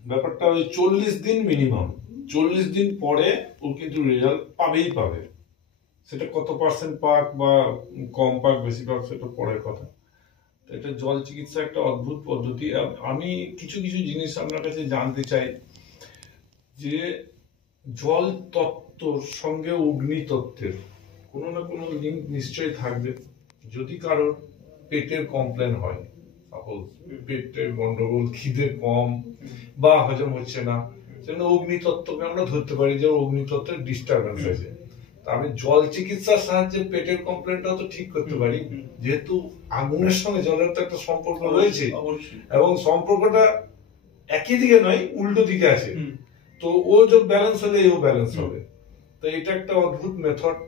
ব্যাপারটা ওই 40 দিন মিনিমাম, 40 দিন পরে ও কিন্তু রেজাল্ট পাবেই পাবে। সেটা কত পার্সেন্ট পাক বা কম পাক বেশি পাক সেটা পরের কথা। এটা জল চিকিৎসা একটা অদ্ভুত পদ্ধতি। আমি কিছু কিছু জিনিস আপনার কাছে জানতে চাই যে জল তত্ত্বর সঙ্গে অগ্নি তত্ত্বের কোনো না কোনো লিঙ্ক নিশ্চয়ই থাকবে। যদি কারোর পেটের কমপ্লেন হয়, সাপোজ পেটের গন্ডগোল, খিদে কম বা হজম হচ্ছে না, সেজন্য অগ্নিতত্ত্বকে আমরা ধরতে পারি যে অগ্নিতত্ত্বের ডিস্টারবেন্স আছে। আমি জল চিকিৎসার সাহায্যে পেটের কমপ্লেনটাও তো ঠিক করতে পারি, যেহেতু আগুনের সঙ্গে জলের তো একটা সম্পর্ক রয়েছে এবং সম্পর্কটা একই দিকে নয়, উল্টো দিকে আছে। তো ও যে ব্যালেন্স হলে এও ব্যালেন্স হবে। তো এটা একটা অদ্ভুত মেথড।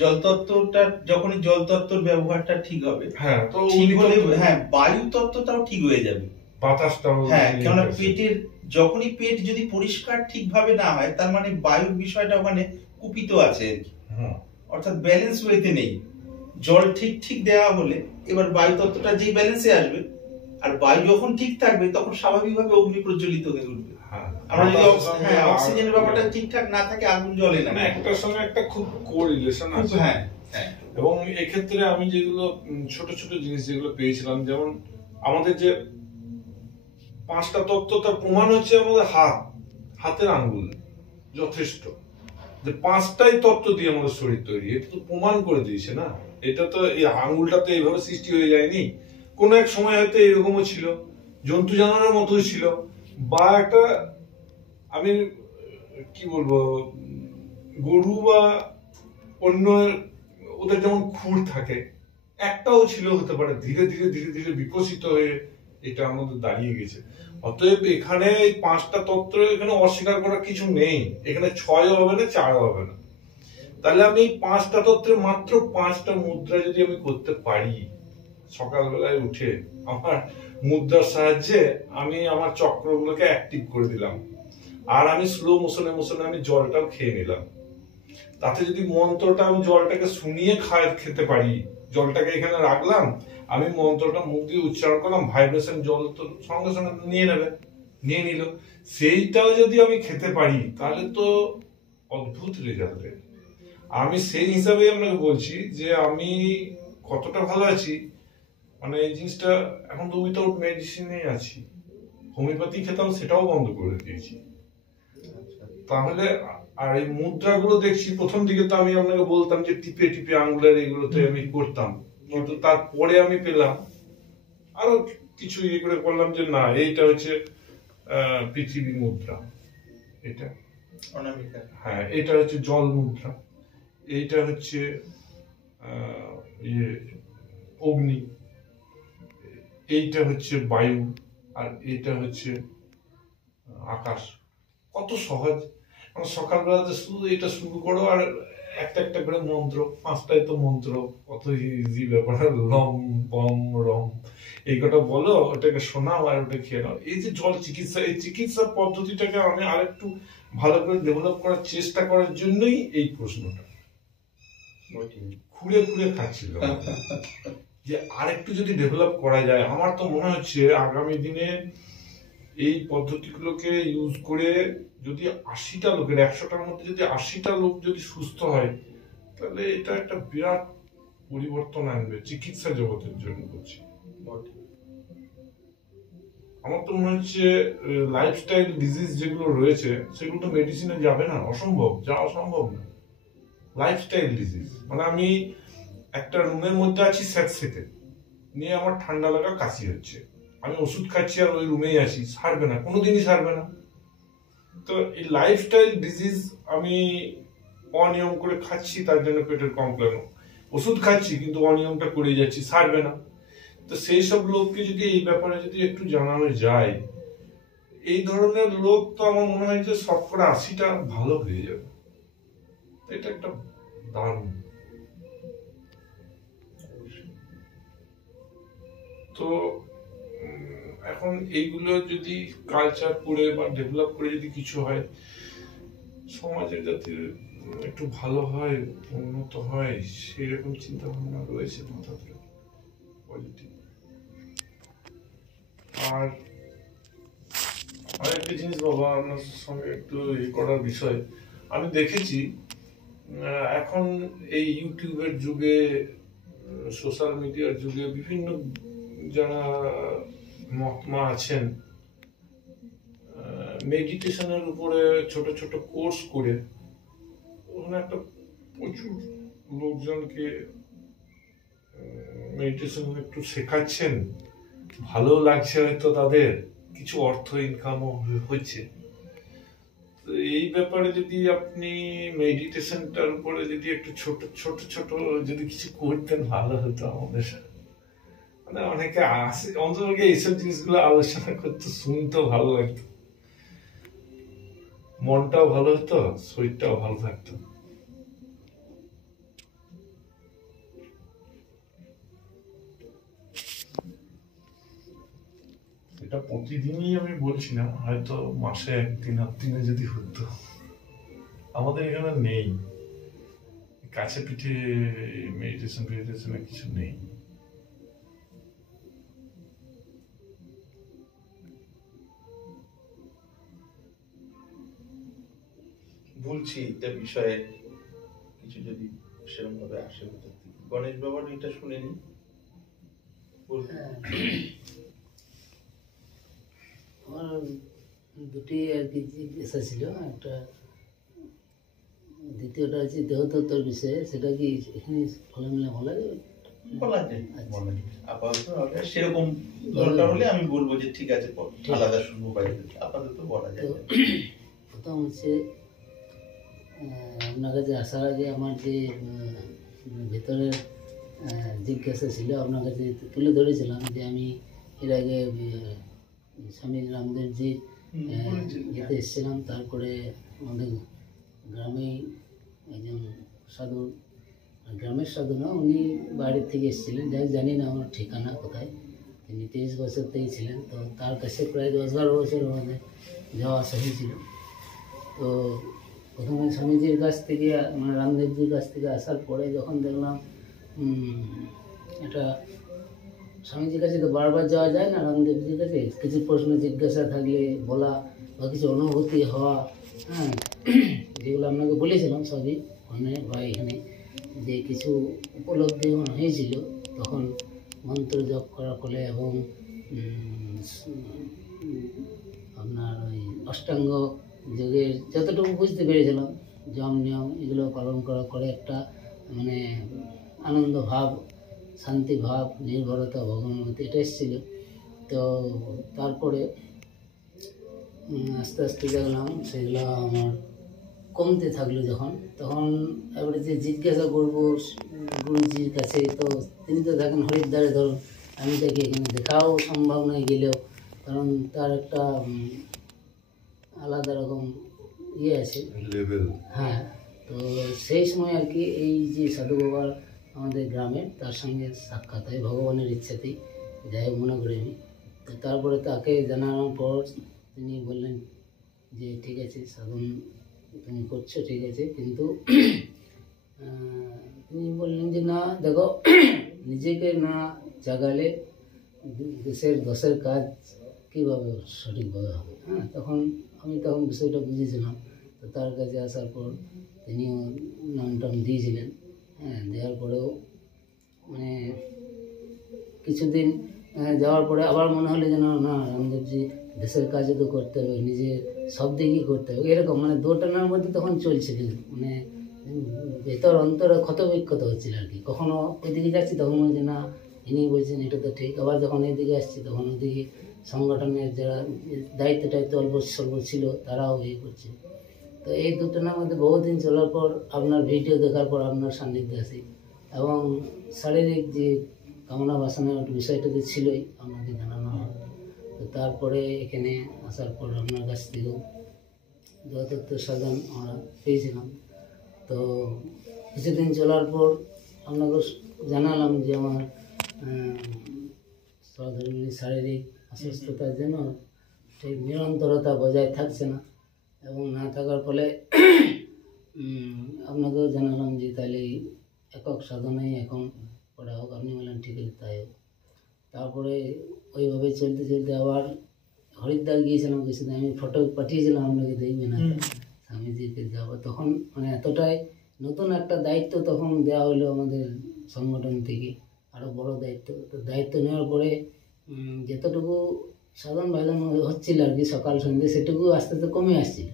জলতত্ত্বটা যখনই জলতত্ত্বর ব্যবহারটা ঠিক হবে, হ্যাঁ, তো ঠিক হলে হ্যাঁ বায়ু তত্ত্বটাও ঠিক হয়ে যাবে, বাতাসটাও। হ্যাঁ, কেননা পেটের যখনই পেট যদি পরিষ্কার ঠিকভাবে না হয়, তার মানে বায়ুর বিষয়টা ওখানে কুপিত আছে আর কি, অর্থাৎ ব্যালেন্স ওয়েতে নেই। জল ঠিক ঠিক দেওয়া হলে এবার বায়ু তত্ত্বটা যেই ব্যালেন্সে আসবে, আর বায়ু যখন ঠিক থাকবে তখন স্বাভাবিকভাবে অগ্নি প্রজ্বলিত হয়ে উঠবে। আমরা যদি অক্সিজেনের ব্যাপারটা ঠিকঠাক না থাকে, আগুন জ্বলে না। একটার সঙ্গে একটা খুব কোরিলেশন আছে। হ্যাঁ, এবং এক্ষেত্রে আমি যেগুলো ছোট ছোট জিনিস যেগুলো পেয়েছিলাম, যেমন আমাদের যে 5টা তত্ত্ব, তার প্রমাণ হচ্ছে আমাদের হাতের আঙ্গুল যথেষ্ট, যে 5টাই তত্ত্ব দিয়ে আমাদের শরীর তৈরি। এটা তো প্রমাণ করে দিয়েছে না। এটা তো এই আঙ্গুলটা তো এইভাবে সৃষ্টি হয়ে যায়নি, কোন এক সময় হয়তো এরকমও ছিল, জন্তু জানোয়ারের মতোই ছিল, বা একটা আমি কি বলবো গরু বা অন্য ওদের যেমন খুর থাকে, একটাও ছিল হতে পারে, ধীরে ধীরে ধীরে ধীরে বিকশিত হয়ে এটা আমাদের দাঁড়িয়ে গেছে। অতএব এখানে 5টা তত্ত্ব এখানে অস্বীকার করার কিছু নেই। এখানে 6ও হবে না, 4ও হবে না। তাহলে আমি 5টা তত্ত্বের মাত্র 5টা মুদ্রা যদি আমি করতে পারি, সকালবেলায় উঠে আমার মুদ্রার সাহায্যে আমি আমার চক্রগুলোকে অ্যাক্টিভ করে দিলাম, আর আমি স্লো মোশনে আমি জলটাও খেয়ে নিলাম। তাতে যদি মন্ত্রটা আমি জলটাকে শুনিয়ে খেতে পারি, জলটাকে এখানে রাখলাম, আমি মন্ত্রটা মুখ দিয়ে উচ্চারণ করলাম, ভাইব্রেশন জল তো সঙ্গে সঙ্গে নিয়ে নিল, সেইটাও যদি আমি খেতে পারি তাহলে তো অদ্ভুত রেজাল্ট। আমি সেই হিসাবে আপনাকে বলছি যে আমি কতটা ভালো আছি, মানে এই জিনিসটা এখন তো উইথাউট মেডিসিনে আছি। হোমিওপ্যাথি খেতাম, সেটাও বন্ধ করে দিয়েছি। তাহলে আর এই মুদ্রাগুলো দেখছি, প্রথম দিকে তো আমি আপনাকে বলতাম যে টিপে টিপে আঙ্গুলের এগুলোতে আমি করতাম, কিন্তু তারপরে আমি পেলাম আরো কিছু ইয়ে করে করলাম যে না, এইটা হচ্ছে পৃথিবী মুদ্রা, এটা হ্যাঁ, এটা হচ্ছে জল মুদ্রা, এইটা হচ্ছে অগ্নি, এইটা হচ্ছে বায়ু, আর এটা হচ্ছে আকাশ। কত সহজ। সকালবেলাতে শুধু এটা শুরু করো, আর একটা একটা করে মন্ত্র, 5টাই তো মন্ত্র, কত ইজি ব্যাপার। লম বম রম, এই কটা বলো, ওটাকে শোনাও আর ওটা খেয়ে নাও। এই যে জল চিকিৎসা, এই চিকিৎসা পদ্ধতিটাকে আমি আরেকটু ভালো করে ডেভেলপ করার চেষ্টা করার জন্যই এই প্রশ্নটা খুঁড়ে খুঁড়ে খাচ্ছিল যে আরেকটু যদি ডেভেলপ করা যায়। আমার তো মনে হচ্ছে আগামী দিনে এই পদ্ধতিগুলোকে ইউজ করে যদি 80টা লোকের 100টার মধ্যে যদি 80টা লোক যদি সুস্থ হয়, তাহলে এটা একটা বিরাট পরিবর্তন আনবে চিকিৎসা জগতের জন্য বলছি। আমার তো মনে হচ্ছে লাইফস্টাইল ডিজিজ যেগুলো রয়েছে সেগুলো তো মেডিসিনে যাবে না, অসম্ভব, যাওয়া সম্ভব না। লাইফস্টাইল ডিজিজ মানে আমি একটা রুমের মধ্যে আছি স্যাঁতসেঁতে নিয়ে, আমার ঠান্ডা লাগা কাশি হচ্ছে, আমি ওষুধ খাচ্ছি আর ওই রুমেই আছি, সারবে না, কোনোদিনই সারবে না। তো এই লাইফস্টাইল ডিজিজ আমি অনিয়ম করে খাচ্ছি, তার জন্য পেটের কমপ্লেন, ওষুধ খাচ্ছি কিন্তু অনিয়মটা করে যাচ্ছি, সারবে না। তো সেই সব লোককে যদি এই ব্যাপারে যদি একটু জানানো যায়, এই ধরনের লোক তো আমার মনে হয় যে 80টা ভালো হয়ে যাবে। এটা একটা দারুণ। তো এখন এইগুলো যদি কালচার করে বা ডেভেলপ করে যদি কিছু হয়, সমাজের যাতে একটু ভালো হয়, উন্নত হয়, সেরকম চিন্তা ভাবনা রয়েছে মাথাতে পজিটিভ। আর আরেকটা জিনিস বাবা আপনার সঙ্গে একটু করার বিষয়, আমি দেখেছি এখন এই ইউটিউবের যুগে, সোশ্যাল মিডিয়ার যুগে বিভিন্ন যারা মহাত্মা আছেন মেডিটেশনের উপরে ছোট ছোট কোর্স করে ওখানে একটা প্রচুর লোকজনকে মেডিটেশন একটু শেখাচ্ছেন, ভালো লাগছে হয়তো, তাদের কিছু অর্থ ইনকামও হচ্ছে। তো এই ব্যাপারে যদি আপনি মেডিটেশনটার উপরে যদি একটু ছোট ছোট ছোট যদি কিছু করতেন ভালো হতো আমাদের। মানে অনেকে আসে অন্তত এইসব জিনিসগুলো আলোচনা করতে, শুনতেও ভালো লাগতো, মনটাও ভালো হতো, শরীরটাও ভালো থাকতো। এটা প্রতিদিনই আমি বলছি না, হয়তো মাসে একদিন আধদিনে যদি হতো। আমাদের এখানে নেই, কাছে পিঠে মেডিটেশনের কিছু নেই। বলছি এটা বিষয়ে কিছু যদি সেরকম ভাবে আসে কোথা থেকে। গণেশ বাবার এটা শুনেনি আমার দুটি আর কি জিজ্ঞাসা ছিল, একটা দ্বিতীয়টা হচ্ছে দেহতত্ত্বের বিষয়ে, সেটা কি এখানে খোলামেলা বলা যাবে? বলা যায়, বলা যায়। আপাতত সেরকম দরকার হলে আমি বলবো যে ঠিক আছে আলাদা শুনবো বাইরে, আপাতত বলা যায়। প্রথম হচ্ছে আপনার কাছে আসার আগে আমার যে ভেতরের জিজ্ঞাসা ছিল আপনার কাছে তুলে ধরেছিলাম যে আমি এর আগে স্বামী রামদেবজি যেতে এসেছিলাম, তারপরে আমাদের গ্রামেই একজন সাধু, গ্রামের সাধু না, উনি বাইরের থেকে এসেছিলেন, যাই জানি না আমার ঠিকানা কোথায়, তিনি 30 বছর থেকেই ছিলেন। তো তার কাছে প্রায় 10-12 বছর আমাদের যাওয়া আসা হয়েছিল। তো প্রথমে স্বামীজির কাছ থেকে, মানে রামদেবজির কাছ থেকে আসার পরে যখন দেখলাম এটা স্বামীজির কাছে তো বারবার যাওয়া যায় না, রামদেবজির কাছে কিছু প্রশ্ন জিজ্ঞাসা থাকলে বলা বা কিছু অনুভূতি হওয়া, হ্যাঁ, যেগুলো আপনাকে বলেছিলাম সবই ওখানে বা এখানে, যে কিছু উপলব্ধি হয়েছিল তখন মন্ত্র জপ করার ফলে এবং আপনার ওই অষ্টাঙ্গ যোগের যতটুকু বুঝতে পেরেছিলাম, যম নিয়ম এগুলো পালন করার পরে একটা মানে আনন্দ ভাব, শান্তি ভাব, নির্ভরতা, ভগবানের মধ্যে এটা এসেছিল। তো তারপরে আস্তে আস্তে দেখলাম সেগুলো আমার কমতে থাকলো যখন, তখন এবারে যে জিজ্ঞাসা করবো গুরুজির কাছে, তো তিনি তো থাকেন হরিদ্বারে, ধরুন আমি তাকে এখানে দেখাও সম্ভব নয় গেলেও, কারণ তার একটা আলাদা রকম ইয়ে আছে লেভেল। হ্যাঁ, তো সেই সময় আর কি এই যে সাধু বাবার আমাদের গ্রামের, তার সঙ্গে সাক্ষাৎ হয় ভগবানের ইচ্ছাতেই, যাই মনে করি আমি। তো তারপরে তাকে জানানোর পর তিনি বললেন যে ঠিক আছে সাধন তুমি করছো ঠিক আছে, কিন্তু তিনি বললেন যে না দেখো, নিজেকে না জাগালে দশের কাজ কীভাবে সঠিকভাবে হবে। হ্যাঁ, তখন বিষয়টা বুঝেছিলাম। তো তার কাছে আসার পর তিনিও নাম টাম দিয়েছিলেন। হ্যাঁ, দেওয়ার পরেও মানে কিছুদিন যাওয়ার পরে আবার মনে হলো যেন না, রামদেবজি দেশের কাজও তো করতে হবে, নিজের সব দিকেই করতে হবে, এরকম মানে দোটানার মধ্যে তখন চলছিল, মানে ভেতর অন্তরে ক্ষতবিক্ষত হচ্ছিল আর কি। কখনো ওইদিকে যাচ্ছি তখন যে না ইনি বলছেন এটা তো ঠিক, আবার যখন এদিকে আসছি তখন ওইদিকে সংগঠনের যারা দায়িত্ব অল্প স্বল্প ছিল তারাও ইয়ে করছে। তো এই দুটানার মধ্যে বহুদিন চলার পর আপনার ভিডিও দেখার পর আপনার সান্নিধ্যে আসি, এবং শারীরিক যে কামনা বাসনার বিষয়টা তো ছিলই, আপনাকে জানানো হয়। তো তারপরে এখানে আসার পর আপনার কাছ থেকেও যথার্থ সাধন আমরা পেয়েছিলাম। তো কিছুদিন চলার পর আপনাকে জানালাম যে আমার শারীরিক অসুস্থতার জন্য ঠিক নিরন্তরতা বজায় থাকছে না, এবং না থাকার ফলে আপনাকেও জানালাম যে তাহলে একক সাধনাই এখন করা হোক। আপনি বললেন ঠিক আছে তাই হোক। তারপরে ওইভাবে চলতে চলতে আবার হরিদ্বার গিয়েছিলাম কিছুদিন, আমি ফটো পাঠিয়েছিলাম আপনাকে, দেখবেন স্বামীজিকে যাব, তখন মানে এতটাই নতুন একটা দায়িত্ব তখন দেওয়া হলো আমাদের সংগঠন থেকে, আরও বড় দায়িত্ব। তো দায়িত্ব নেওয়ার পরে যতটুকু সাধারণ ভাজন হচ্ছিল আর কি সকাল সন্ধ্যে, সেটুকু আস্তে আস্তে কমে আসছিল,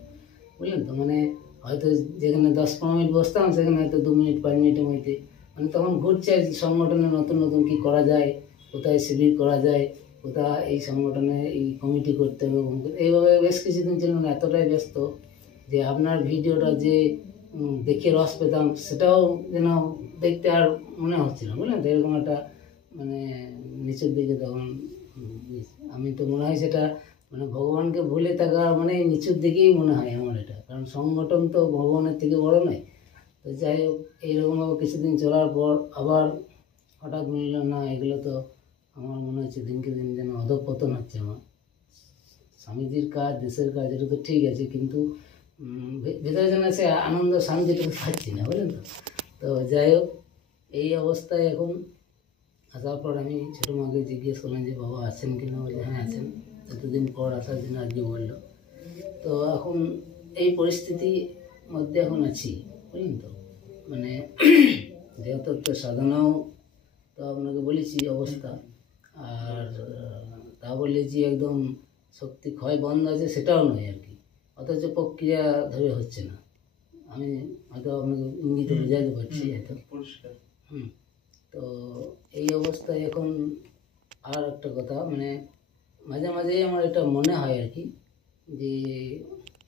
বুঝলেন তো। মানে হয়তো যেখানে 10-15 মিনিট বসতাম, সেখানে হয়তো 2 মিনিট 5 মিনিটের মধ্যে মানে তখন ঘুরছে সংগঠনে নতুন নতুন কী করা যায়, কোথায় শিবির করা যায়, কোথায় এই সংগঠনে এই কমিটি করতে হবে, এইভাবে বেশ কিছুদিন ছিল না, এতটাই ব্যস্ত যে আপনার ভিডিওটা যে দেখে রস পেতাম সেটাও যেন দেখতে আর মনে হচ্ছিল, বুঝলেন তো। এরকম একটা মানে নিচের দিকে তখন আমি তো মনে হয় সেটা মানে ভগবানকে ভুলে থাকা মানে নিচের দিকেই মনে হয় আমার এটা, কারণ সংগঠন তো ভগবানের থেকে বড় নয়। তো যাই হোক, এইরকমভাবে কিছুদিন চলার পর আবার হঠাৎ মিলল না, এগুলো তো আমার মনে হচ্ছে দিনকে দিন যেন অধঃপতন হচ্ছে আমার। স্বামীজির কাজ, দেশের কাজ, এটা তো ঠিক আছে, কিন্তু ভেতরে যেন সে আনন্দ শান্তিটুকু পাচ্ছি না, বুঝলেন তো। তো যাই হোক, এই অবস্থায় এখন আসার পর আমি ছোটো মাকে জিজ্ঞেস করলাম যে বাবা আছেন কিনা, বলে হ্যাঁ আছেন, এতদিন পর আসার জন্য আজকে বললো। তো এখন এই পরিস্থিতির মধ্যে এখন আছি, বুঝলেন তো। মানে যেহেতু একটা সাধনাও তো আপনাকে বলেছি অবস্থা, আর তা বলে যে একদম শক্তি ক্ষয় বন্ধ আছে সেটাও নয় আর কি, অথচ প্রক্রিয়া ধরে হচ্ছে না। আমি হয়তো আপনাকে ইঙ্গিতে বোঝাতে পারছি হয়তো। তো এই অবস্থায় এখন আর একটা কথা, মানে মাঝে মাঝেই আমার এটা মনে হয় আর কি, যে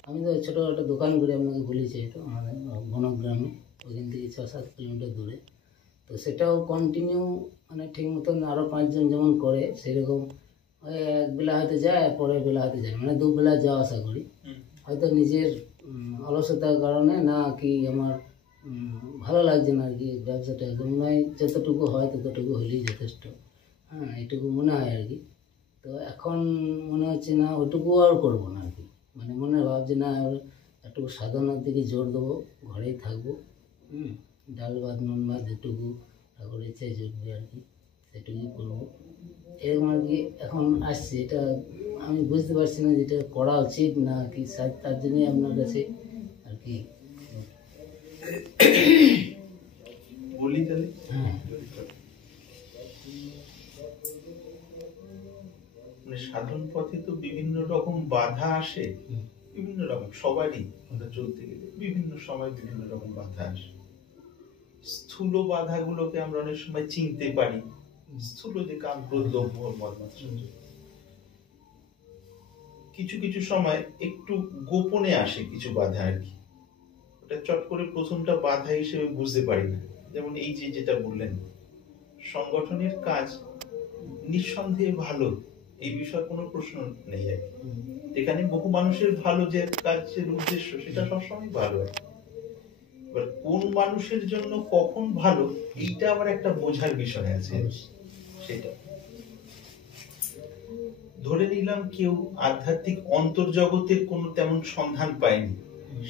আমি তো ছোটো একটা দোকান করে আপনাকে বলেছি, এটা আমাদের বনগ্রামে, ওইখান থেকে 6-7 কিলোমিটার দূরে। তো সেটাও কন্টিনিউ মানে ঠিক মতন আরও 5 জন যেমন করে সেরকম, ওই একবেলা হয়তো যায়, পরের বেলা হয়তো যায়, মানে 2 বেলা যাওয়া আসা করি। হয়তো নিজের অলসতার কারণে না কি আমার ভালো লাগছে না আর কি ব্যবসাটা, একদম নয়, যতটুকু হয় ততটুকু হলেই যথেষ্ট, হ্যাঁ এইটুকু মনে হয় আর কি। তো এখন মনে হচ্ছে না ওটুকু আর করবো না আর কি, মানে মনে ভাবছি না আর একটু সাধনার দিকে জোর দেবো, ঘরেই থাকবো, ডাল ভাত নুন ভাত যেটুকু ঠাকুরের ইচ্ছায় জুটবে আর কি সেটুকুই করবো, এরকম আর কি এখন আসছে। এটা আমি বুঝতে পারছি না যেটা করা উচিত না কি, তার জন্যই আপনার কাছে আর কি বলি তাহলে। হ্যাঁ, মানে সাধন পথে তো বিভিন্ন রকম বাধা আসে, বিভিন্ন রকম, সবারই আমরা চলতে গেলে বিভিন্ন সময় বিভিন্ন রকম বাধা আসে। স্থূল বাধাগুলোকে আমরা অনেক সময় চিনতে পারি, স্থূল যে কাম ক্রোধ লোভ মোহ মদ মাৎসর্য। কিছু কিছু সময় একটু গোপনে আসে কিছু বাধা আর কি, ওটা চট করে প্রথমটা বাধা হিসেবে বুঝতে পারি না। যেমন এই যে যেটা বললেন, সংগঠনের কাজ নিঃসন্দেহে ভালো, এই বিষয়ে কোনো প্রশ্ন নেই আর কি। যেখানে বহু মানুষের ভালো যে কাজের উদ্দেশ্য সেটা সবসময় ভালো হয়, এবার কোন মানুষের জন্য কখন ভালো এইটা আবার একটা বোঝার বিষয় আছে। সেটা ধরে নিলাম কেউ আধ্যাত্মিক অন্তর্জগতের কোনো তেমন সন্ধান পায়নি,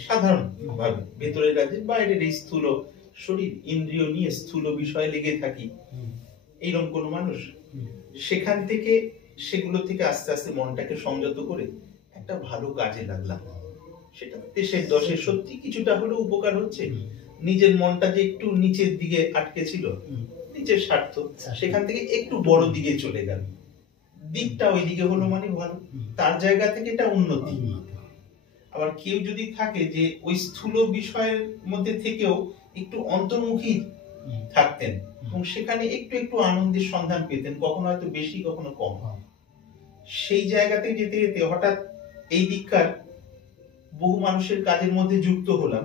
সাধারণ ভাবে ভেতরের কাজে বাইরের এই স্থূল শরীর ইন্দ্রিয় নিয়ে স্থূল বিষয়ে লেগে থাকি, এইরকম কোন মানুষ সেখান থেকে সেগুলো থেকে আস্তে আস্তে মনটাকে সংযত করে একটা ভালো কাজে লাগলাম, সেটা দেশের দশের সত্যি কিছুটা হলেও উপকার হচ্ছে। নিজের মনটা যে একটু নিচের দিকে আটকে ছিল, নিজের স্বার্থ, সেখান থেকে একটু বড় দিকে চলে গেল, দিকটা ওই দিকে হলো মানে ভালো, তার জায়গা থেকে এটা উন্নতি। আবার কেউ যদি থাকে যে ওই স্থূল বিষয়ের মধ্যে থেকেও একটু অন্তর্মুখী থাকতেন এবং সেখানে একটু একটু আনন্দের সন্ধান পেতেন, কখনো হয়তো বেশি কখনো কম, সেই জায়গাতে যেতে যেতে হঠাৎ এই দিককার বহু মানুষের কাজের মধ্যে যুক্ত হলাম।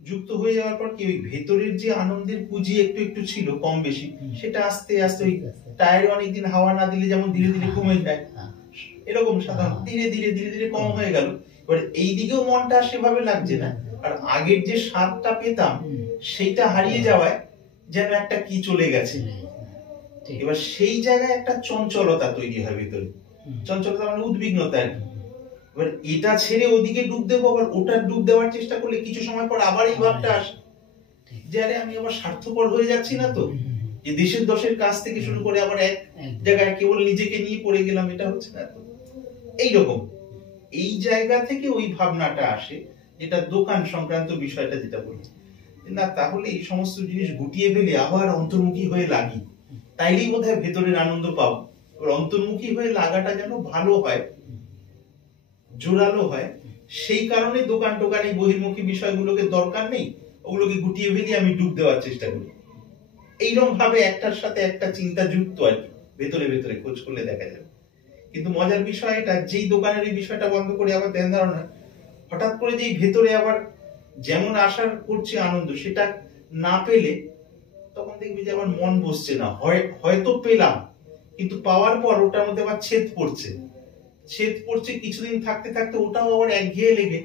যুক্ত হয়ে যাওয়ার পর কি ওই ভেতরের যে আনন্দের পুঁজি একটু একটু ছিল কম বেশি, সেটা আস্তে আস্তে ওই টায়ারে অনেকদিন হাওয়া না দিলে যেমন ধীরে ধীরে কমে যায়, এরকম সাধারণ ধীরে ধীরে ধীরে ধীরে কম হয়ে গেল। এবার এই দিকেও মনটা সেভাবে লাগছে না, আর আগের যে স্বাদটা পেতাম সেইটা হারিয়ে যাওয়ায় যেন একটা কি চলে গেছে। এবার সেই জায়গায় একটা চঞ্চলতা তৈরি হয় ভেতরে, চঞ্চলতা মানে উদ্বিগ্নতা। এবার এটা ছেড়ে ওদিকে ডুব দেবো, আবার ওটা ডুব দেওয়ার চেষ্টা করলে কিছু সময় পর আবার এই ভাবটা আসে যে আরে আমি আবার স্বার্থপর হয়ে যাচ্ছি না তো, যে দেশের দশের কাজ থেকে শুরু করে আবার এক জায়গায় কেবল নিজেকে নিয়ে পড়ে গেলাম, এটা হচ্ছে না তো। এইরকম এই জায়গা থেকে ওই ভাবনাটা আসে, যেটা দোকান সংক্রান্ত বিষয়টা যেটা বলি, না তাহলে এই সমস্ত জিনিস গুটিয়ে ফেলে আবার অন্তর্মুখী হয়ে লাগি, তাইলেই বোধহয় ভেতরের আনন্দ পাবো। অন্তর্মুখী হয়ে লাগাটা যেন ভালো হয়, জোরালো হয়, সেই কারণে দোকান টোকান এই বহির্মুখী বিষয়গুলোকে দরকার নেই, ওগুলোকে গুটিয়ে ফেলে আমি ডুব দেওয়ার চেষ্টা করি। এইরকম ভাবে একটার সাথে একটা চিন্তা যুক্ত আর কি, ভেতরে ভেতরে খোঁজ করলে দেখা যাবে। কিন্তু মজার বিষয় এটা, যেই দোকানের এই বিষয়টা বন্ধ করে আবার ধ্যান ধারণা, হঠাৎ করে যেই ভেতরে আবার যেমন আশা করছে আনন্দ সেটা না পেলে, তখন দেখবি যে আমার মন বসছে না, হয়তো পেলাম কিন্তু পাওয়ার পর ওটার মধ্যে আবার ছেদ পড়ছে, কিছুদিন থাকতে থাকতে ওটাও আবার একঘেয়ে লেগে,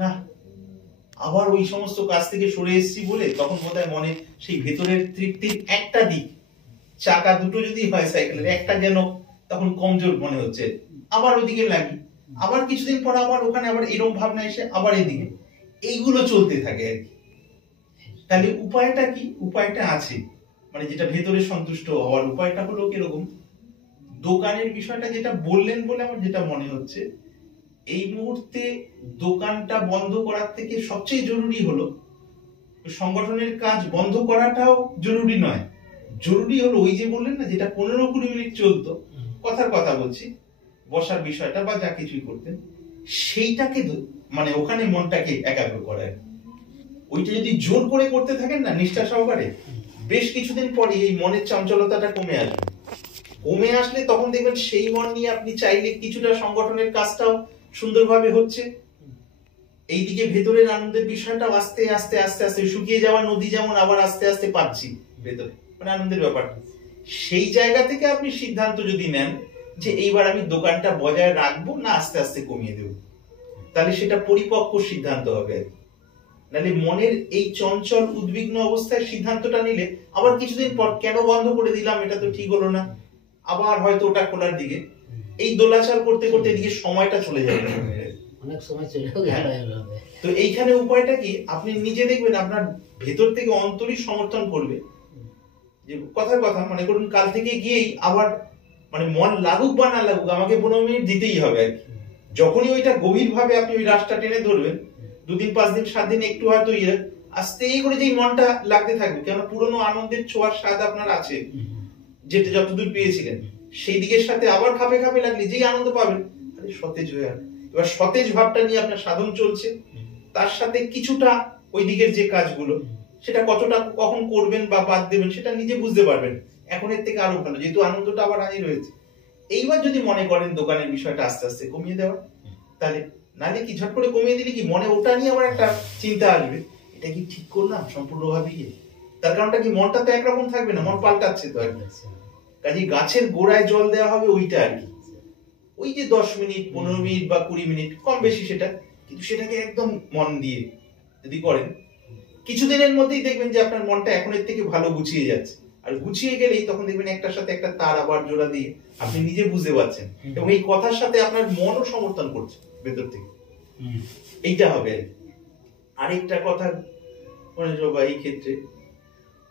না আবার ওই সমস্ত কাজ থেকে সরে এসেছি বলে তখন বোধহয় মনে সেই ভেতরের তৃপ্তির একটা দিক, চাকা দুটো যদি হয় সাইকেলের, একটা যেন তখন কমজোর মনে হচ্ছে, আবার ওদিকে লাগি, আবার কিছুদিন পর আবার ওখানে আবার এরকম ভাবনা এসে আবার এদিকে, এইগুলো চলতে থাকে আর কি। তাহলে উপায়টা কি? উপায়টা আছে, মানে যেটা ভেতরে সন্তুষ্ট হওয়ার উপায়টা হলো কিরকম, দোকানের বিষয়টা যেটা বললেন বলে আমার যেটা মনে হচ্ছে, এই মুহূর্তে দোকানটা বন্ধ করার থেকে সবচেয়ে জরুরি হলো সংগঠনের কাজ বন্ধ করাটাও জরুরি নয়, জরুরি হলো ওই যে বললেন না যেটা 15-20 মিনিট চলতো, কথার কথা বলছি, বসার বিষয়টা বা যা কিছুই করতেন, সেইটাকে মানে ওখানে মনটাকে একাগ্র করা। ওইটা যদি জোর করে করতে থাকেন না নিষ্ঠা সহকারে, বেশ কিছুদিন পরে এই মনের চঞ্চলতাটা কমে আসলে তখন দেখবেন সেই মন নিয়ে আপনি চাইলে কিছুটা সংগঠনের কাজটাও সুন্দরভাবে হচ্ছে, এইদিকে ভেতরের আনন্দের বিষয়টা আস্তে আস্তে আস্তে আস্তে শুকিয়ে যাওয়া নদী যেমন আবার আস্তে আস্তে পাচ্ছি ভেতরে, মানে আনন্দের ব্যাপারটা। সেই জায়গা থেকে আপনি সিদ্ধান্ত যদি নেন যে এইবার আমি দোকানটা বজায় রাখবো না আস্তে আস্তে কমিয়ে দেবো, তাহলে সেটা পরিপক্ক সিদ্ধান্ত হবে। নাহলে মনের এই চঞ্চল উদ্বিগ্ন অবস্থায় সিদ্ধান্তটা নিলে আবার কিছুদিন পর কেন বন্ধ করে দিলাম, এটা তো ঠিক হলো না, আবার হয়তো ওটা খোলার দিকে, এই দোলাচাল করতে করতে এদিকে সময়টা চলে যাবে, অনেক সময় চলেও গেল। তো এইখানে উপায়টা কি, আপনি নিজে দেখবেন আপনার ভেতর থেকে অন্তরই সমর্থন করবে, যে কথার কথা মনে করুন কাল থেকে গিয়েই আবার মানে মন লাগুক বা না লাগুক আমাকে 15 মিনিট দিতেই হবে আর কি। যখনই ওইটা গভীর ভাবে আপনি ওই রাস্তা টেনে ধরবেন, 2 দিন 5 দিন 7 দিন একটু হয়তো আস্তে করে যেই মনটা লাগতে থাকবে, কেন পুরনো আনন্দের ছোঁয়ার স্বাদ আপনার আছে, যেটা যতদূর পেয়েছিলেন সেই দিকের সাথে আবার খাপে খাপে লাগলে যেই আনন্দ পাবেন, আরে সতেজ হয়ে আসবে। এবার সতেজ ভাবটা নিয়ে আপনার সাধন চলছে, তার সাথে কিছুটা ওই দিকের যে কাজগুলো সেটা কতটা কখন করবেন বা বাদ দেবেন সেটা নিজে বুঝতে পারবেন, এখন এর থেকে আরো ভালো, যেহেতু আনন্দটা আবার আগে রয়েছে। এইবার যদি মনে করেন দোকানের বিষয়টা আস্তে আস্তে কমিয়ে দেওয়া, তাহলে নালে কি ঝট করে কমিয়ে দিলে কি মনে ওটা নিয়ে আবার একটা চিন্তা আসবে, এটা কি ঠিক করলাম সম্পূর্ণভাবে, তার কারণটা কি মনটা তো একরকম থাকবে না, মন পাল্টাচ্ছে তো একটা, কাজে গাছের গোড়ায় জল দেওয়া হবে ওইটা আর কি, ওই যে 10 মিনিট 15 মিনিট বা 20 মিনিট কম বেশি সেটা, কিন্তু সেটাকে একদম মন দিয়ে যদি করেন কিছুদিনের মধ্যেই দেখবেন যে আপনার মনটা এখনের থেকে ভালো গুছিয়ে যাচ্ছে, আর গুছিয়ে গেলেই তখন দেখবেন একটার সাথে একটা তার আবার জোড়া দিয়ে আপনি নিজে বুঝতে পারছেন, এবং এই কথার সাথে আপনার মনও সমর্থন করছে ভেতর থেকে, এইটা হবে। আরেকটা কথা এই ক্ষেত্রে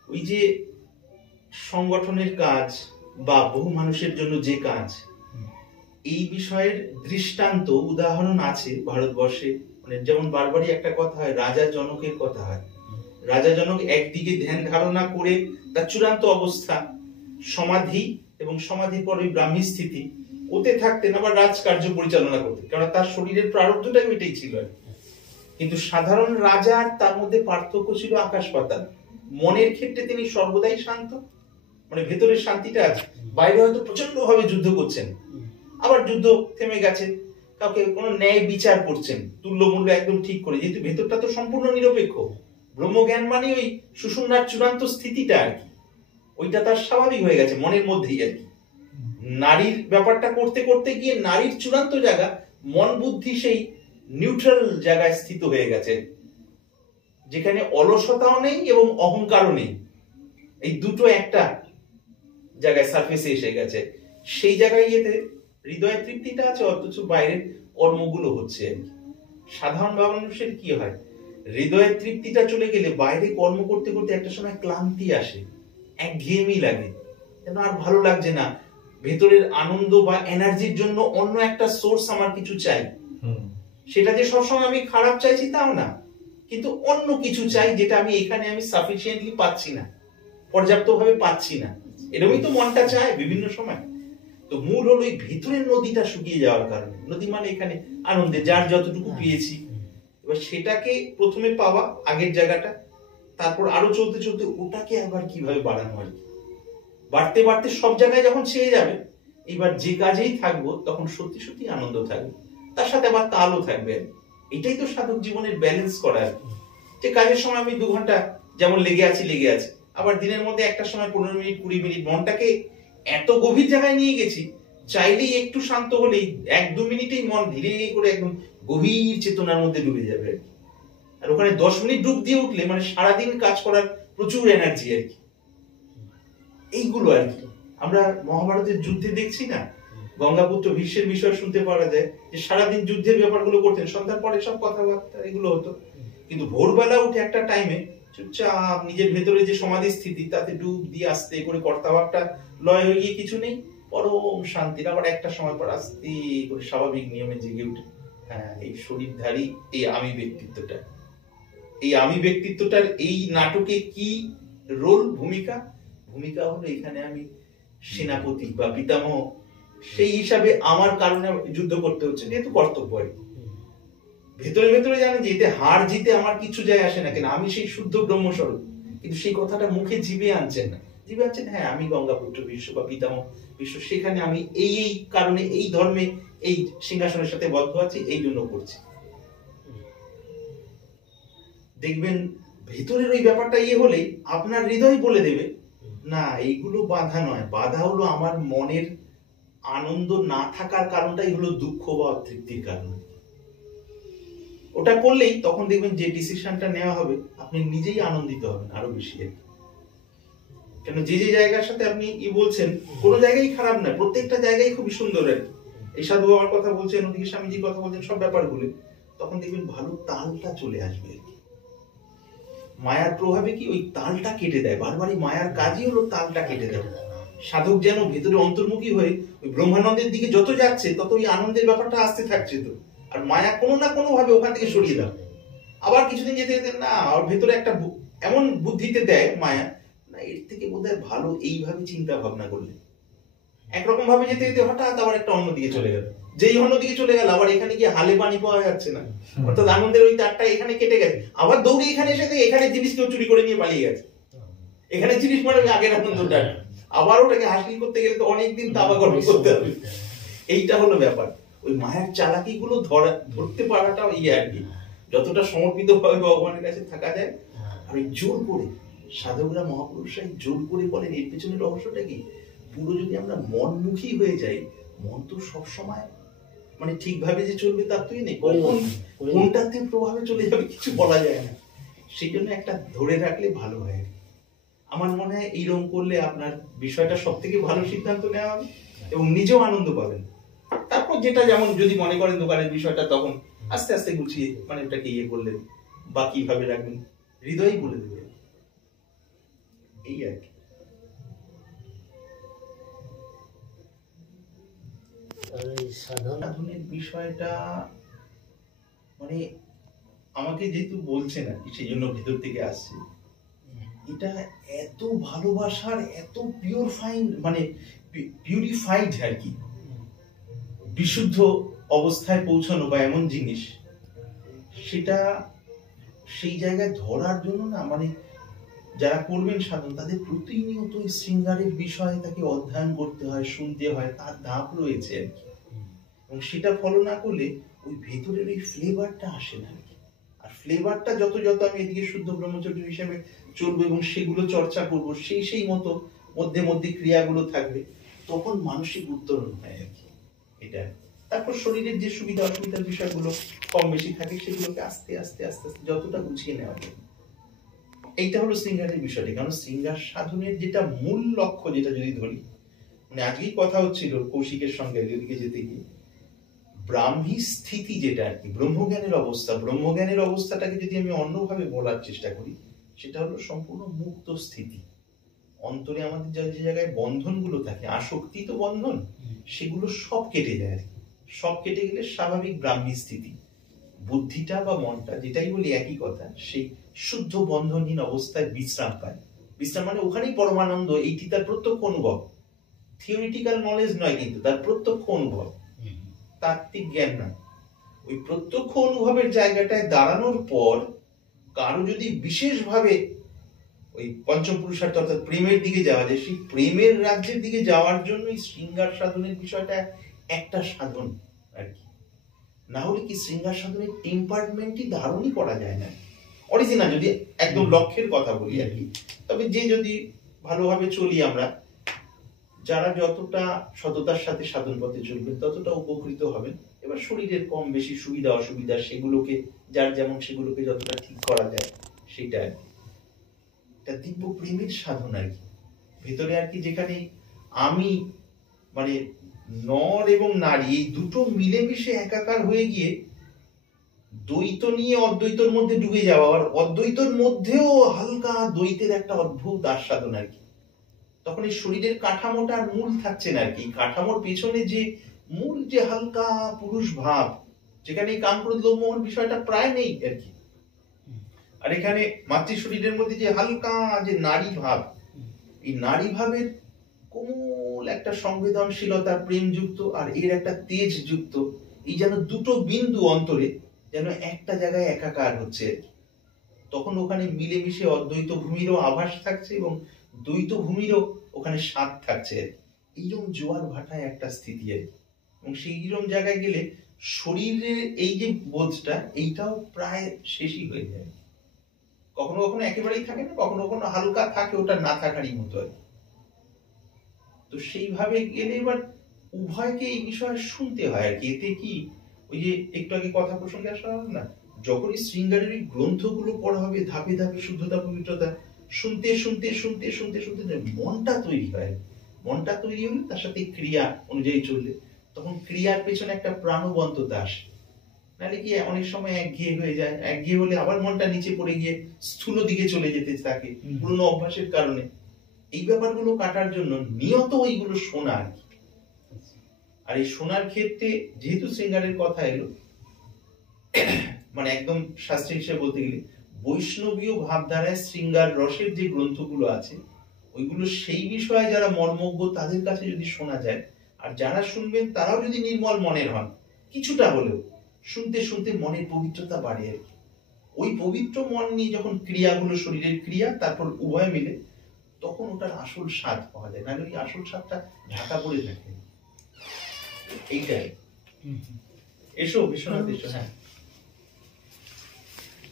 ওই যে সংগঠনের কাজ বা বহু মানুষের জন্য যে কাজ, এই বিষয়ের দৃষ্টান্ত উদাহরণ আছে ভারতবর্ষে, মানে যেমন বারবারই একটা কথা হয়, রাজা জনকের কথা হয়। রাজা জনক একদিকে ধ্যান ধারণা করে তার চূড়ান্ত অবস্থা সমাধি, এবং সমাধির পর ওই ব্রাহ্মী স্থিতি ওতে থাকতেন, আবার রাজকার্য পরিচালনা করতেন, কারণ তার শরীরের প্রারব্ধটাই ওইটাই ছিল। কিন্তু সাধারণ রাজা আর তার মধ্যে পার্থক্য ছিল আকাশ পাতাল। মনের ক্ষেত্রে তিনি সর্বদাই শান্ত, মানে ভেতরের শান্তিটা আছে, বাইরে হয়তো প্রচন্ড ভাবে যুদ্ধ করছেন, আবার যুদ্ধ থেমে গেছে, কাউকে কোনো ন্যায় বিচার করছেন তুল্য মূল্য একদম ঠিক করে, যেহেতু ভেতরটা তো সম্পূর্ণ নিরপেক্ষ। ব্রহ্মজ্ঞান মানে ওই সুষুম্নার চূড়ান্ত স্থিতিটা আর কি, ওইটা তার স্বাভাবিক হয়ে গেছে মনের মধ্যেই আর কি। নারীর ব্যাপারটা করতে করতে গিয়ে নারীর চূড়ান্ত জায়গা মন বুদ্ধি সেই নিউট্রাল জায়গায় স্থিত হয়ে গেছে, যেখানে অলসতাও নেই এবং অহংকারও নেই, এই দুটো একটা জায়গায় সারফেসে এসে গেছে। সেই জায়গায় গিয়ে হৃদয়ের তৃপ্তিটা আছে, অথচ বাইরের কর্মগুলো হচ্ছে। সাধারণ মানুষের কি হয়, হৃদয়ের তৃপ্তিটা চলে গেলে বাইরে কর্ম করতে করতে একটা সময় ক্লান্তি আসে, একঘেয়েমি লাগে, যেন আর ভালো লাগছে না, ভেতরের আনন্দ বা এনার্জির জন্য অন্য একটা সোর্স আমার কিছু চাই, সেটা যে সবসময় আমি খারাপ চাইছি তাও না, কিন্তু অন্য কিছু চাই যেটা আমি এখানে আমি সাফিসিয়েন্টলি পাচ্ছি না, পর্যাপ্তভাবে পাচ্ছি না। এরকমই তো মনটা চায় বিভিন্ন সময়। তো মূল হলো এই ভেতরের নদীটা শুকিয়ে যাওয়ার কারণে, নদী মানে এখানে আনন্দে যার যতটুকু পেয়েছি, এবার সেটাকে প্রথমে পাওয়া আগের জায়গাটা, তারপর আরো চলতে চলতে ওটাকে আবার কিভাবে বাড়ানো আর কি, বাড়তে বাড়তে সব জায়গায় যখন ছেয়ে যাবে, এবার যে কাজেই থাকবো তখন সত্যি সত্যি আনন্দ থাকবে, তার সাথে আবার তালও থাকবে। এটাই তো সাধক জীবনের ব্যালেন্স করা আর কি। যে কাজের সময় আমি 2 ঘন্টা যেমন লেগে আছি, আবার দিনের মধ্যে একটা সময় 15 মিনিট 20 মিনিট মনটাকে এত গভীর জায়গায় নিয়ে গেছি, চাইলেই একটু শান্ত হলেই 1-2 মিনিটেই মন ধীরে করে একদম গভীর চেতনার মধ্যে ডুবে যাবে আর কি। আর ওখানে 10 মিনিট ডুব দিয়ে উঠলে মানে সারাদিন কাজ করার প্রচুর এনার্জি আর কি। এইগুলো আর কি আমরা মহাভারতের যুদ্ধে দেখছি না, গঙ্গাপুত্র ভীষ্মের বিষয় শুনতে পাওয়া যায় যে সারাদিন যুদ্ধের ব্যাপারগুলো করতেন, সন্ধ্যার পরে সব কথাবার্তা এগুলো হতো, কিন্তু ভোরবেলা উঠে একটা টাইমে চুপচাপ নিজের ভেতরে যে সমাধি স্থিতি তাতে ডুব দিয়ে আস্তে করে কর্তাভাবটা লয় হয়ে গিয়ে কিছু নেই, পরম শান্তির, আবার একটা সময় পর আস্তে করে স্বাভাবিক নিয়মে জেগে উঠে হ্যাঁ এই শরীরধারী এই আমি ব্যক্তিত্বটার এই নাটকে কি রোল, ভূমিকা হলো এখানে আমি সেনাপতি বা পিতামহ, সেই হিসাবে আমার কারণে যুদ্ধ করতে হচ্ছে, যেহেতু কর্তব্য। ভেতরে ভেতরে জানেন যে এতে হার জিতে আমার কিছু যায় আসে না, কেন আমি সেই শুদ্ধ ব্রহ্মস্বরূপ, কিন্তু সেই কথাটা মুখে জিভে আনছেন না, জিভে আনছেন হ্যাঁ আমি গঙ্গাপুত্র ভীষ্ম বা পিতামহ ভীষ্ম, সেখানে আমি এই কারণে এই ধর্মে এই সিংহাসনের সাথে বদ্ধ আছি, এই জন্য করছি। দেখবেন ভেতরের ওই ব্যাপারটা হলে আপনার হৃদয় বলে দেবে না এইগুলো বাধা নয়, বাধা হলো আমার মনের আনন্দ না থাকার কারণটাই হলো দুঃখ বা অতৃপ্তির কারণ। ওটা করলেই তখন দেখবেন যে ডিসিশনটা নেওয়া হবে আপনি নিজেই আনন্দিত হবেন আরো বেশি। কেন যে জায়গার সাথে আপনি বলছেন কোনো জায়গায় খারাপ নয়, প্রত্যেকটা জায়গায় খুবই সুন্দর আর কি। এই সাধু বাবার কথা বলছেন, ওদিকে স্বামীজির কথা বলছেন, সব ব্যাপারগুলো তখন দেখবেন ভালো তালটা চলে আসবে আর কি। মায়ার প্রভাবে কি ওই তালটা কেটে দেয়, বারবারই মায়ার কাজই হলো তালটা কেটে দেয়। সাধক যেন ভেতরে অন্তর্মুখী হয়ে ওই ব্রহ্মানন্দের দিকে যত যাচ্ছে তত ওই আনন্দের ব্যাপারটা আসতে থাকছে, তো আর মায়া কোনো না কোনো ভাবে ওখান থেকে সরিয়ে দাও। আবার কিছুদিন যেতে যেতে না ওর ভেতরে একটা এমন বুদ্ধিতে দেয় মায়া, না এর থেকে বোধহয় ভালো এইভাবে চিন্তা ভাবনা করলে, একরকম ভাবে যেতে যেতে হঠাৎ আবার একটা অন্যদিকে চলে গেল, যেই অন্যদিকে চলে গেল আবার এখানে গিয়ে হালে পানি পাওয়া যাচ্ছে না, অর্থাৎ আনন্দের ওই তারটা এখানে কেটে গেছে, আবার দৌড়ে এখানে এসে এখানে জিনিস কেউ চুরি করে নিয়ে পালিয়ে গেছে, এখানে জিনিস মানে আগের আনন্দটা, আবার ওটাকে হাসিল করতে গেলে তো অনেকদিন দাবা গল্প করতে হবে। এইটা হলো ব্যাপার, ওই মায়ের চালাকি গুলো ধরতে পারাটা আর কি, যতটা সমর্পিত ভাবে ভগবানের কাছে থাকা যায়। আর ওই জোর করে সাধকরা মহাপুরুষরা জোর করে বলেন এর পেছনে রহস্যটা কি, পুরো যদি আমরা মনমুখী হয়ে যাই, মন তো সবসময় মানে ঠিকভাবে যে চলবে তার তুই নেই, কোনটাতে প্রভাবে চলে যাবে কিছু বলা যায় না, সেই জন্য একটা ধরে রাখলে ভালো হয়। আমার মনে হয় এইরকম করলে আপনার বিষয়টা সব থেকে ভালো সিদ্ধান্ত নেওয়া হবে এবং নিজেও আনন্দ পাবেন। তারপর যেটা যেমন যদি মনে করেন দোকানের বিষয়টা, তখন আস্তে আস্তে গুছিয়ে মানে ওটাকে করলেন বা কিভাবে রাখবেন হৃদয়ই বলে দেবে, এই আর কি। সাধনের বিষয়টা মানে আমাকে যেহেতু বলছেন আর কি, সেই জন্য ভেতর থেকে আসছে, এটা এত ভালোবাসার এত পিউরিফাইড আর কি, বিশুদ্ধ অবস্থায় পৌঁছানো বা এমন জিনিস, সেটা সেই জায়গায় ধরার জন্য না মানে যারা করবেন সাধন তাদের প্রতিনিয়ত শৃঙ্গারের বিষয়ে তাকে অধ্যয়ন করতে হয়, শুনতে হয়, তার ধাপ রয়েছে আর কি, এবং সেটা ফলো না করলে ওই ভেতরের ওই ফ্লেভারটা আসে না। আর ফ্লেভারটা যত আমি এদিকে শুদ্ধ ব্রহ্মচর্য হিসেবে চলবো এবং সেগুলো চর্চা করবো, সেই মতো মধ্যে মধ্যে ক্রিয়াগুলো থাকবে, তখন মানসিক উত্তরণ হয় আর কি। এটা তারপর শরীরের যে সুবিধা অসুবিধার বিষয়গুলো কম বেশি থাকে সেগুলোকে আস্তে আস্তে আস্তে আস্তে যতটা গুছিয়ে নেওয়া যায়, এইটা হলো শৃঙ্গারের বিষয়টি। কারণ শৃঙ্গার সাধনের যেটা মূল লক্ষ্য, যেটা যদি ধরি, মানে আজকেই কথা হচ্ছিল কৌশিকের সঙ্গে ওদিকে যেতে গিয়ে, ব্রাহ্মী স্থিতি যেটা আর কি, ব্রহ্মজ্ঞানের অবস্থাটাকে যদি আমি অন্যভাবে বলার চেষ্টা করি, সেটা হলো সম্পূর্ণ মুক্ত স্থিতি, অন্তরে আমাদের যে জায়গায় বন্ধনগুলো থাকে, আসক্তি তো বন্ধন, সেগুলো সব কেটে যায়। সব কেটে গেলে স্বাভাবিক ব্রাহ্মী স্থিতি, বুদ্ধিটা বা মনটা, যেটাই বলি একই কথা, সেই শুদ্ধ বন্ধনহীন অবস্থায় বিশ্রাম পায়। বিশ্রাম মানে ওখানেই পরমানন্দ, এইটি তার প্রত্যক্ষ অনুভব, থিওরিটিক্যাল নলেজ নয়, কিন্তু তার প্রত্যক্ষ অনুভব, তাত্ত্বিক জ্ঞান নয়। ওই প্রত্যক্ষ অনুভবের জায়গাটায় দাঁড়ানোর পর কারো যদি বিশেষভাবে ওই পঞ্চম পুরুষার্থ অর্থাৎ প্রেমের দিকে যাওয়া যায়, সেই প্রেমের রাজ্যের দিকে যাওয়ার জন্য শৃঙ্গার সাধনের বিষয়টা একটা সাধন আর কি। না হলে কি শৃঙ্গার সাধনের টেম্পারমেন্টই ধারণই করা যায় না অরিজিনাল, যদি একদম লক্ষ্যের কথা বলি আর কি। তবে যে যদি ভালোভাবে চলি আমরা, যারা যতটা সততার সাথে সাধন পথে চলবেন ততটা উপকৃত হবেন। এবার শরীরের কম বেশি সুবিধা অসুবিধা, সেগুলোকে যার যেমন সেগুলোকে যতটা ঠিক করা যায় সেটা আর কি। এটা দিব্য প্রেমের সাধন আর কি, ভেতরে আর কি, যেখানে আমি মানে নর এবং নারী এই দুটো মিলেমিশে একাকার হয়ে গিয়ে দ্বৈত নিয়ে অদ্বৈতর মধ্যে ডুবে যাওয়া, আর অদ্বৈতর মধ্যেও হালকা দ্বৈতের একটা অদ্ভুত আস্বাদন আর কি। তখন এই শরীরের কাঠামোটা আর মূল থাকছে না আর কি, কাঠামোর পেছনে যে মূল যে হালকা পুরুষ ভাব, যেখানে এই কামক্রোধ লোভ মোহর বিষয়টা প্রায় নেই আর কি। আর এখানে মাতৃ শরীরের মধ্যে যে হালকা যে নারী ভাব, এই নারী ভাবের কোমল একটা সংবেদনশীলতা, প্রেম যুক্ত, আর এর একটা তেজ যুক্ত, এই যেন দুটো বিন্দু অন্তরে যেন একটা জায়গায় একাকার হচ্ছে। তখন ওখানে মিলেমিশে অদ্বৈত ভূমিরও আভাস থাকছে এবং দ্বৈত ভূমিরও ওখানে স্বাদ থাকছে। এইরকম জোয়ার ভাটায় একটা স্থিতি আর কি। এবং সেইরকম জায়গায় গেলে শরীরের এই যে বোধটা, এইটাও প্রায় শেষই হয়ে যায়। কখনো কখনো একেবারেই থাকে না, কখনো কখনো হালকা থাকে, ওটা না থাকারই মতো আর কি। তো সেইভাবে গেলে এবার উভয়কে এই বিষয়ে শুনতে হয় আর কি। এতে কি, ওই যে একটু আগে কথা প্রসঙ্গে আসা হলো না, যখনই শৃঙ্গারের এই গ্রন্থগুলো পড়া হবে ধাপে ধাপে শুদ্ধতা পবিত্রতা, শুনতে শুনতে শুনতে শুনতে শুনতে মনটা তৈরি হয়। মনটা তৈরি হলে তার সাথে ক্রিয়া অনুযায়ী চললে তখন ক্রিয়ার পেছনে একটা প্রাণবন্ততা আসে। নাহলে কি অনেক সময় একঘেয়ে হয়ে যায়, একঘেয়ে হলে আবার মনটা নিচে পড়ে গিয়ে স্থূল দিকে চলে যেতে থাকে পুরনো অভ্যাসের কারণে। এই ব্যাপারগুলো কাটার জন্য নিয়ত ওইগুলো শোনা আর কি। আর এই শোনার ক্ষেত্রে যেহেতু শৃঙ্গারের কথা এলো, মানে একদম শাস্ত্রীয় হিসেবে বলতে গেলে বৈষ্ণবীয় ভাবধারায় শৃঙ্গার রসের যে গ্রন্থগুলো আছে, ওইগুলো সেই বিষয়ে যারা মর্মজ্ঞ তাদের কাছে যদি শোনা যায়, আর যারা শুনবেন তারাও যদি নির্মল মনের হন, কিছুটা হলেও শুনতে শুনতে মনের পবিত্রতা বাড়ে আর কি। ওই পবিত্র মন নিয়ে যখন ক্রিয়াগুলো, শরীরের ক্রিয়া, তারপর উভয় মিলে, তখন ওটার আসল স্বাদ পাওয়া যায়। নাহলে ওই আসল স্বাদটা ঢাকা পড়ে থাকে। এইটাই। এসো বিশ্বনাথ, এসো। হ্যাঁ,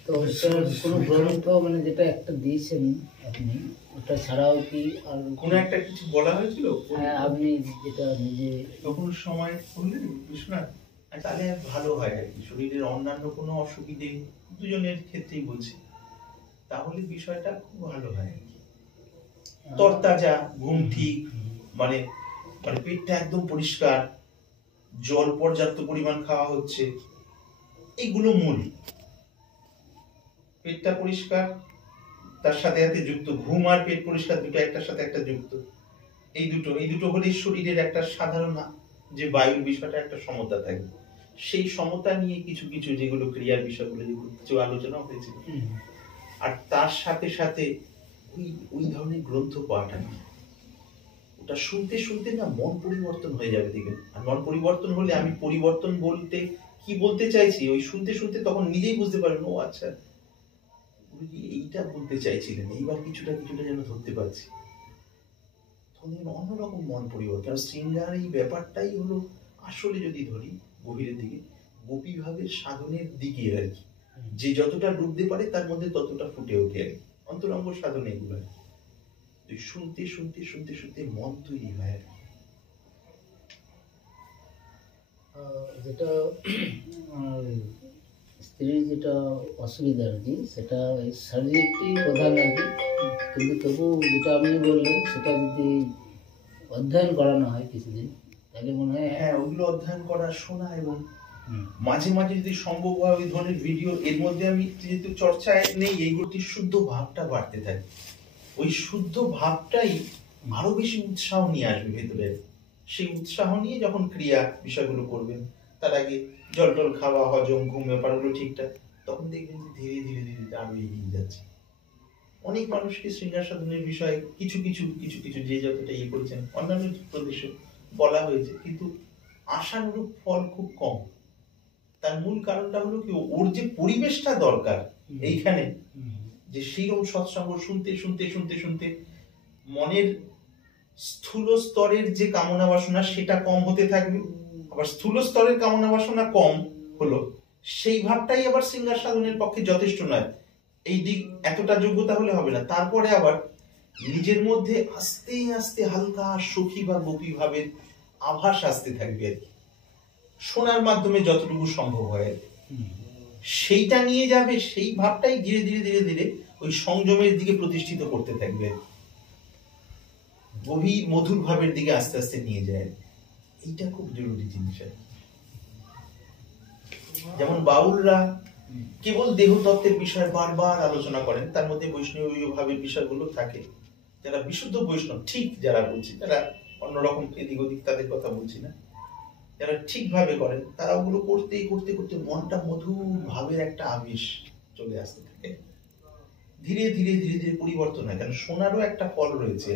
তো ওটার কোনো গ্রন্থ মানে যেটা একটা দিয়েছেন আপনি, ওটা ছাড়াও কি আর কোনো একটা কিছু বলা হয়েছিল? হ্যাঁ, আপনি যেটা নিজে তখন সময় করলেন বিশ্বনাথ, তাহলে ভালো হয় আর কি। শরীরের অন্যান্য কোনো অসুবিধে দুজনের ক্ষেত্রেই বলছি, তাহলে বিষয়টা খুব ভালো হয় আর কি। তরতাজা, ঘুম ঠিক, মানে মানে পেটটা একদম পরিষ্কার, জল পর্যাপ্ত পরিমাণ খাওয়া হচ্ছে, এইগুলো মূল। পেটটা পরিষ্কার, তার সাথে সাথে যুক্ত ঘুম আর পেট পরিষ্কার, দুটো একটার সাথে একটা যুক্ত। এই দুটো হলেই শরীরের একটা সাধারণ যে বায়ুর বিষয়টা একটা সমতা থাকবে। সেই সমতা নিয়ে কিছু কিছু যেগুলো ক্রিয়ার বিষয়গুলো যেগুলো কিছু আলোচনা হয়েছে, আর তার সাথে সাথে ওই ধরনের গ্রন্থ পাঠ, ওটা শুনতে শুনতে না মন পরিবর্তন হয়ে যাবে দেখবেন। আর মন পরিবর্তন হলে, আমি পরিবর্তন বলতে কি বলতে চাইছি, ওই শুনতে শুনতে তখন নিজেই বুঝতে পারবেন, ও আচ্ছা এইটা বলতে চাইছিলেন, এইবার কিছুটা কিছুটা যেন ধরতে পারছি। তখন অন্যরকম মন পরিবর্তন। শৃঙ্গার এই ব্যাপারটাই হলো আসলে যদি ধরি গভীরের দিকে, গোপী ভাবের সাধনের দিকে আর কি। যে যতটা ডুবতে পারে তার মধ্যে ততটা ফুটে ওঠে আর কি, অন্তরঙ্গ সাধন এগুলো। শুনতে শুনতে শুনতে শুনতে মন তৈরি হয় আর কি। যেটা স্ত্রীর যেটা অসুবিধা আর কি, সেটা শারীরিকই প্রধান আর কি। কিন্তু তবু যেটা আপনি বললেন, সেটা যদি অধ্যয়ন করানো হয় কিছুদিন, তাহলে মনে হয় হ্যাঁ, ওগুলো অধ্যয়ন করা, শোনা, এবং মাঝে মাঝে যদি সম্ভব হয় ওই ধরনের ভিডিও, এর মধ্যে আমি যেহেতু চর্চায় নেই, এইগুলো শুদ্ধ ভাবটা বাড়তে থাকে। ওই শুদ্ধ ভাবটাই আরো বেশি উৎসাহ নিয়ে আসবে ভেতরে। সেই উৎসাহ নিয়ে যখন ক্রিয়া বিষয়গুলো করবেন, তার আগে জল টল খাওয়া, হজম, ঘুম, ব্যাপারগুলো ঠিকঠাক, তখন দেখবেন যে ধীরে ধীরে ধীরে ধীরে আরো এগিয়ে যাচ্ছে। অনেক মানুষকে শৃঙ্গার সাধনের বিষয়ে কিছু কিছু কিছু কিছু যে যতটা ইয়ে করেছেন অন্যান্য প্রদেশে বলা হয়েছে, কিন্তু আশানুরূপ ফল খুব কম। তার মূল কারণটা হলো কি, ওর যে পরিবেশটা দরকার এইখানে, যে সেইরকম সৎসঙ্গ শুনতে শুনতে শুনতে শুনতে মনের স্থূল স্তরের যে কামনা বাসনা সেটা কম হতে থাকবে। আবার স্থূল স্তরের কামনা বাসনা কম হলো, সেই ভাবটাই আবার শৃঙ্গার সাধনের পক্ষে যথেষ্ট নয়। এই দিক এতটা যোগ্যতা হলে হবে না। তারপরে আবার নিজের মধ্যে আস্তে আস্তে হালকা সখী বা গোপী ভাবের আভাস আসতে থাকবে আর কি, শোনার মাধ্যমে যতটুকু সম্ভব হয় আর কি। সেইটা নিয়ে যাবে, সেই ভাবটাই ধীরে ধীরে ধীরে ধীরে ওই সংযমের দিকে প্রতিষ্ঠিত করতে থাকবে, গভীর মধুর ভাবের দিকে আস্তে আস্তে নিয়ে যায়। এইটা খুব জরুরি জিনিস। যেমন বাউলরা কেবল দেহতত্ত্বের বিষয়ে বারবার আলোচনা করেন, তার মধ্যে বৈষ্ণবীয় ভাবের বিষয়গুলো থাকে। যারা বিশুদ্ধ বৈষ্ণব ঠিক যারা বলছি, যারা অন্যরকম এদিক ওদিক তাদের কথা বলছি না, যারা ঠিকভাবে করেন তারা ওগুলো করতে করতে করতে মনটা মধুর ভাবের একটা আবেশ চলে আসতে থাকে। ধীরে ধীরে ধীরে ধীরে পরিবর্তন হয়, কারণ শোনারও একটা ফল রয়েছে।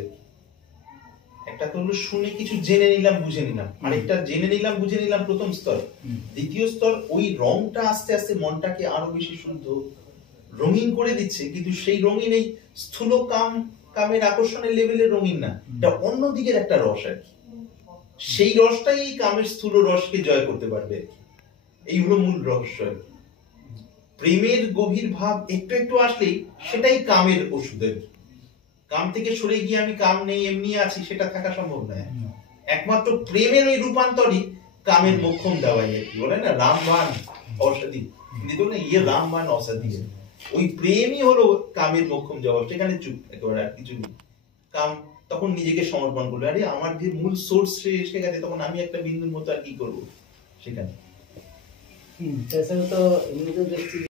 একটা তো হলো শুনে কিছু জেনে নিলাম বুঝে নিলাম, আরেকটা জেনে নিলাম বুঝে নিলাম প্রথম স্তর। দ্বিতীয় স্তর ওই রংটা আস্তে আস্তে মনটাকে আরো বেশি শুদ্ধ রঙিন করে দিচ্ছে, কিন্তু সেই রঙিন এই স্থূল কামের আকর্ষণের লেভেলের রঙিন না, এটা অন্য দিকের একটা রস আর কি। সেই রসটাই এই কামের স্থূল রসকে জয় করতে পারবে। এই হলো মূল রহস্য। প্রেমের গভীর ভাব একটু একটু আসলেই সেটাই কামের ওষুধের। কাম থেকে সরে গিয়ে আমি কাম নেই এমনি আছি সেটা থাকা সম্ভব নয়। একমাত্র প্রেমের ওই রূপান্তরই কামের মোক্ষম দেওয়াই আর কি। বলে না রামবান ঔষধি, হিন্দিতে না ইয়ে রামবান ঔষধি, ওই প্রেমই হলো কামের মোক্ষম জবাব। সেখানে চুপ, একেবারে আর কিছু নেই। কাম তখন নিজেকে সমর্পণ করলো, আরে আমার যে মূল সোর্স এসে গেছে, তখন আমি একটা বিন্দুর মতো আর কি করবো সেখানে। তাছাড়া তো এমনিতেও দেখছি